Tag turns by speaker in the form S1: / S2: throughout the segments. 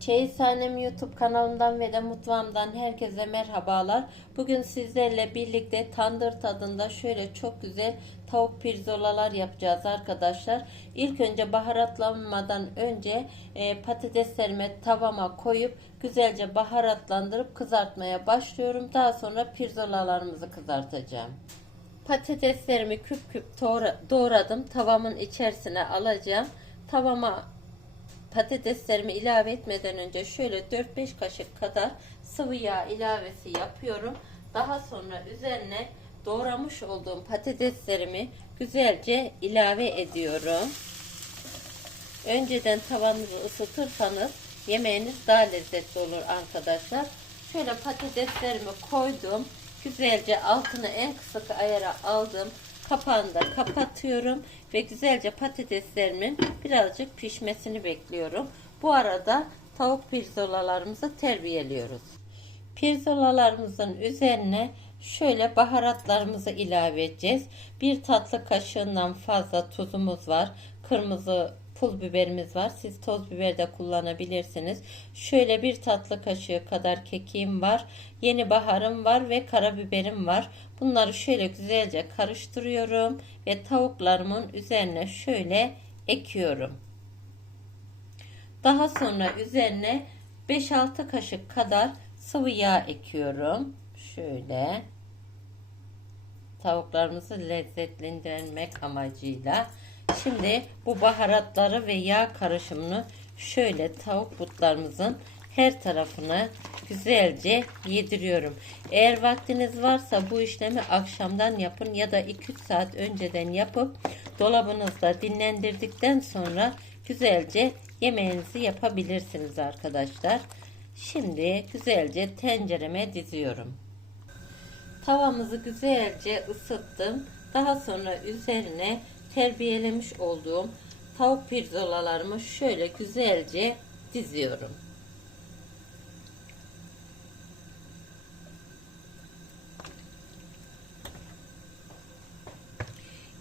S1: Çeyizhanem YouTube kanalımdan ve de mutfağımdan herkese merhabalar. Bugün sizlerle birlikte tandır tadında şöyle çok güzel tavuk pirzolalar yapacağız arkadaşlar. İlk önce baharatlanmadan önce e, patateslerimi tavama koyup güzelce baharatlandırıp kızartmaya başlıyorum. Daha sonra pirzolalarımızı kızartacağım. Patateslerimi küp küp doğra- doğradım. Tavamın içerisine alacağım. Tavama patateslerimi ilave etmeden önce şöyle 4-5 kaşık kadar sıvı yağ ilavesi yapıyorum. Daha sonra üzerine doğramış olduğum patateslerimi güzelce ilave ediyorum. Önceden tavanızı ısıtırsanız yemeğiniz daha lezzetli olur arkadaşlar. Şöyle patateslerimi koydum. Güzelce altını en kısık ayara aldım. Kapağını da kapatıyorum ve güzelce patateslerimin birazcık pişmesini bekliyorum. Bu arada tavuk pirzolalarımızı terbiyeliyoruz. Pirzolalarımızın üzerine şöyle baharatlarımızı ilave edeceğiz. Bir tatlı kaşığından fazla tuzumuz var. Kırmızı pul biberimiz var. Siz toz biber de kullanabilirsiniz. Şöyle bir tatlı kaşığı kadar kekiğim var. Yeni baharım var ve karabiberim var. Bunları şöyle güzelce karıştırıyorum ve tavuklarımın üzerine şöyle ekiyorum. Daha sonra üzerine 5-6 kaşık kadar sıvı yağ ekiyorum. Şöyle tavuklarımızı lezzetlendirmek amacıyla. Şimdi bu baharatları ve yağ karışımını şöyle tavuk butlarımızın her tarafına güzelce yediriyorum. Eğer vaktiniz varsa bu işlemi akşamdan yapın ya da 2-3 saat önceden yapıp dolabınızda dinlendirdikten sonra güzelce yemeğinizi yapabilirsiniz arkadaşlar. Şimdi güzelce tencereme diziyorum. Tavamızı güzelce ısıttım. Daha sonra üzerine terbiyelemiş olduğum tavuk pirzolalarımı şöyle güzelce diziyorum.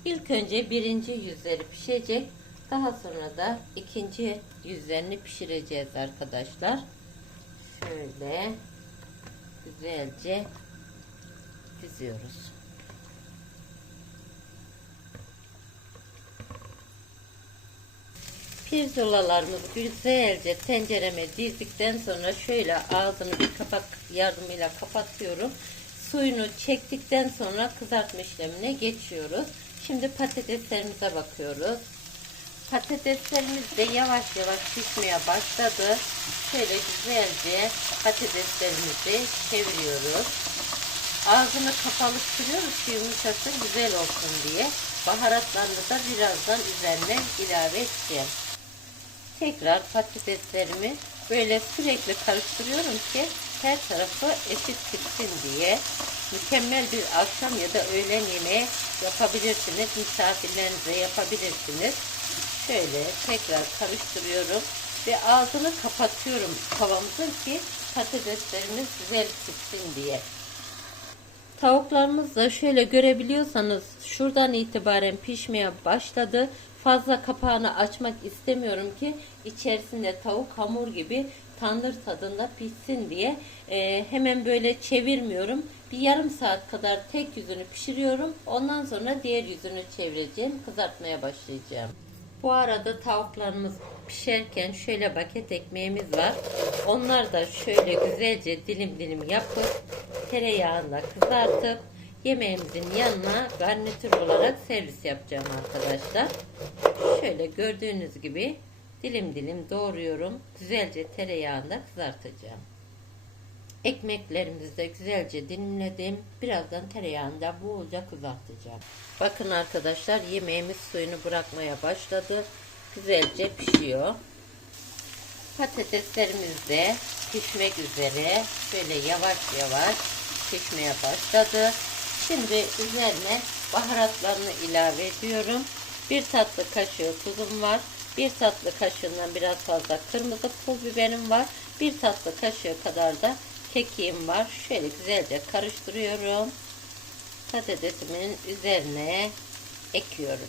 S1: İlk önce birinci yüzleri pişecek. Daha sonra da ikinci yüzlerini pişireceğiz arkadaşlar. Şöyle güzelce diziyoruz. Pirzolalarımızı güzelce tencereme dizdikten sonra şöyle ağzını bir kapak yardımıyla kapatıyorum. Suyunu çektikten sonra kızartma işlemine geçiyoruz. Şimdi patateslerimize bakıyoruz. Patateslerimiz de yavaş yavaş pişmeye başladı. Şöyle güzelce patateslerimizi çeviriyoruz. Ağzını kapalı sürüyoruz ki yumuşasın güzel olsun diye. Baharatlarını da birazdan üzerine ilave edeceğim. Tekrar patateslerimi böyle sürekli karıştırıyorum ki her tarafı eşit çıksın diye. Mükemmel bir akşam ya da öğlen yemeği yapabilirsiniz. Misafirlerinize yapabilirsiniz. Şöyle tekrar karıştırıyorum ve ağzını kapatıyorum tavamızın ki patateslerimiz güzel pişsin diye. Tavuklarımız da şöyle görebiliyorsanız şuradan itibaren pişmeye başladı. Fazla kapağını açmak istemiyorum ki içerisinde tavuk hamur gibi tandır tadında pişsin diye Ee, hemen böyle çevirmiyorum. Bir yarım saat kadar tek yüzünü pişiriyorum. Ondan sonra diğer yüzünü çevireceğim. Kızartmaya başlayacağım. Bu arada tavuklarımız pişerken şöyle baket ekmeğimiz var. Onlar da şöyle güzelce dilim dilim yapıp tereyağında kızartıp yemeğimizin yanına garnitür olarak servis yapacağım arkadaşlar. Şöyle gördüğünüz gibi dilim dilim doğruyorum. Güzelce tereyağında kızartacağım. Ekmeklerimizi de güzelce dilimledim. Birazdan tereyağında bolca kızartacağım. Bakın arkadaşlar yemeğimiz suyunu bırakmaya başladı. Güzelce pişiyor. Patateslerimiz de pişmek üzere. Şöyle yavaş yavaş pişmeye başladı. Şimdi üzerine baharatlarını ilave ediyorum. Bir tatlı kaşığı tuzum var. Bir tatlı kaşığından biraz fazla kırmızı pul biberim var. Bir tatlı kaşığı kadar da kekiğim var. Şöyle güzelce karıştırıyorum. Patatesimin üzerine ekliyorum.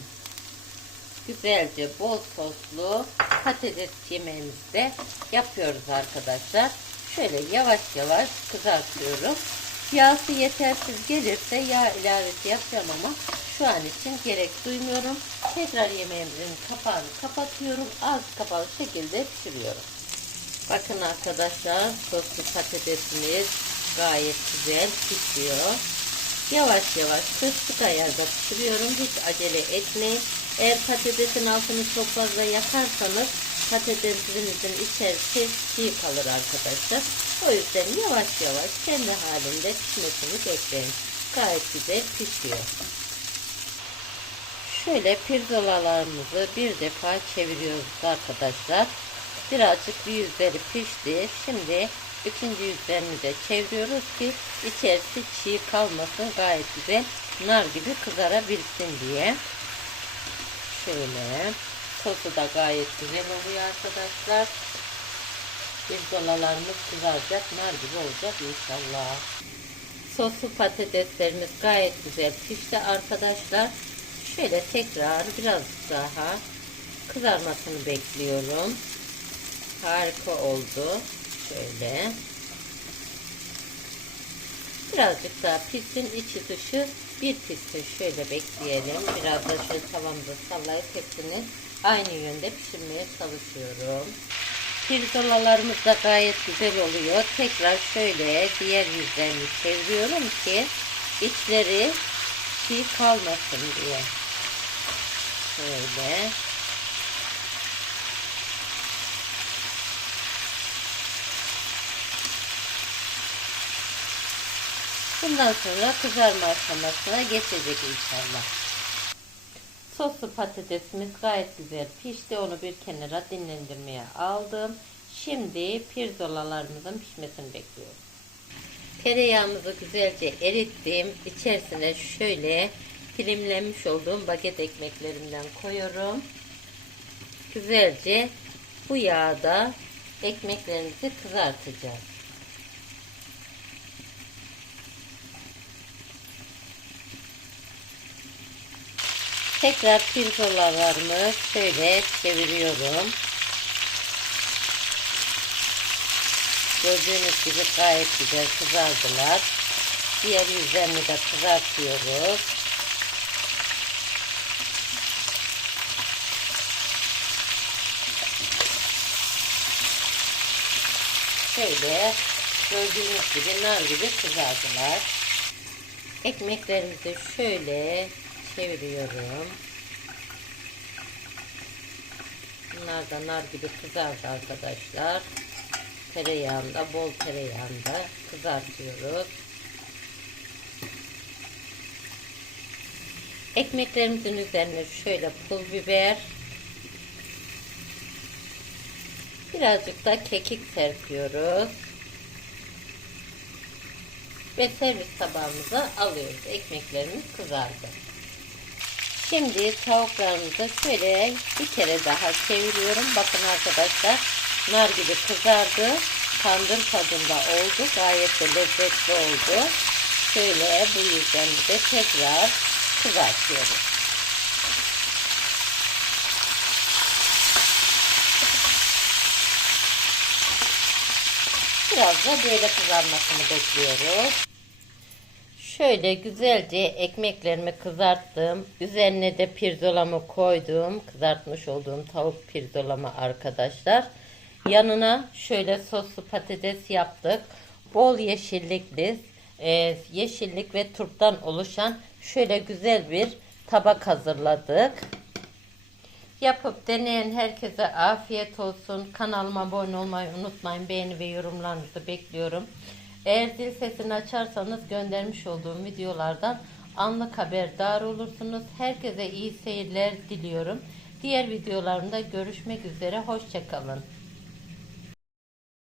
S1: güzelce bol soslu patates yemeğimizi de yapıyoruz arkadaşlar. Şöyle yavaş yavaş kızartıyorum. Yağsı yetersiz gelirse yağ ilavesi yapacağım ama şu an için gerek duymuyorum. Tekrar yemeğimizin kapağını kapatıyorum. Az kapalı şekilde pişiriyorum. Bakın arkadaşlar soslu patatesimiz gayet güzel pişiyor. Yavaş yavaş kısık ayarda pişiriyorum. Hiç acele etmeyin. Eğer patatesin altını çok fazla yakarsanız patatesinizin içerisi çiğ kalır arkadaşlar. O yüzden yavaş yavaş kendi halinde pişmesini bekleyin. Gayet güzel pişiyor. Şöyle pirzolalarımızı bir defa çeviriyoruz arkadaşlar. Birazcık bir yüzleri pişti. Şimdi ikinci yüzlerini de çeviriyoruz ki içerisi çiğ kalmasın. Gayet güzel nar gibi kızarabilsin diye. Şöyle sosu da gayet güzel oluyor arkadaşlar. Pirzolalarımız kızaracak. Nar gibi olacak inşallah. Soslu patateslerimiz gayet güzel pişti arkadaşlar. Şöyle tekrar biraz daha kızarmasını bekliyorum. Harika oldu. Şöyle. Birazcık daha pişsin içi dışı bir pişsin. Şöyle bekleyelim. Biraz da şöyle tavamda sallayıp hepsini aynı yönde pişirmeye çalışıyorum. Pirzolalarımız da gayet güzel oluyor. Tekrar şöyle diğer yüzlerini çeviriyorum ki içleri çiğ kalmasın diye. Şöyle. Bundan sonra kızarma aşamasına geçecek inşallah. Soslu patatesimiz gayet güzel pişti. Onu bir kenara dinlendirmeye aldım. Şimdi pirzolalarımızın pişmesini bekliyorum. Tereyağımızı güzelce erittim. İçerisine şöyle dilimlenmiş olduğum baget ekmeklerimden koyuyorum. Güzelce bu yağda ekmeklerimizi kızartacağız. Tekrar pirzolalarımı şöyle çeviriyorum. Gördüğünüz gibi gayet güzel kızardılar. Diğer yüzlerini de kızartıyoruz. Şöyle gördüğünüz gibi nar gibi kızardılar. Ekmeklerimizi şöyle çeviriyorum. Bunlar da nar gibi kızardı arkadaşlar. Tereyağında, bol tereyağında kızartıyoruz. Ekmeklerimizin üzerine şöyle pul biber, birazcık da kekik serpiyoruz. Ve servis tabağımıza alıyoruz. Ekmeklerimiz kızardı. Şimdi tavuklarımızı şöyle bir kere daha çeviriyorum. Bakın arkadaşlar nar gibi kızardı. Tandır tadında oldu. Gayet de lezzetli oldu. Şöyle bu yüzden de tekrar kızartıyoruz. Biraz da böyle kızarmasını bekliyoruz. Şöyle güzelce ekmeklerimi kızarttım. Üzerine de pirzolamı koydum. Kızartmış olduğum tavuk pirzolamı arkadaşlar. Yanına şöyle soslu patates yaptık. Bol yeşillikli, e, yeşillik ve turptan oluşan şöyle güzel bir tabak hazırladık. Yapıp deneyen herkese afiyet olsun. Kanalıma abone olmayı unutmayın. Beğeni ve yorumlarınızı bekliyorum. Eğer zil sesini açarsanız göndermiş olduğum videolardan anlık haberdar olursunuz. Herkese iyi seyirler diliyorum. Diğer videolarımda görüşmek üzere. Hoşçakalın.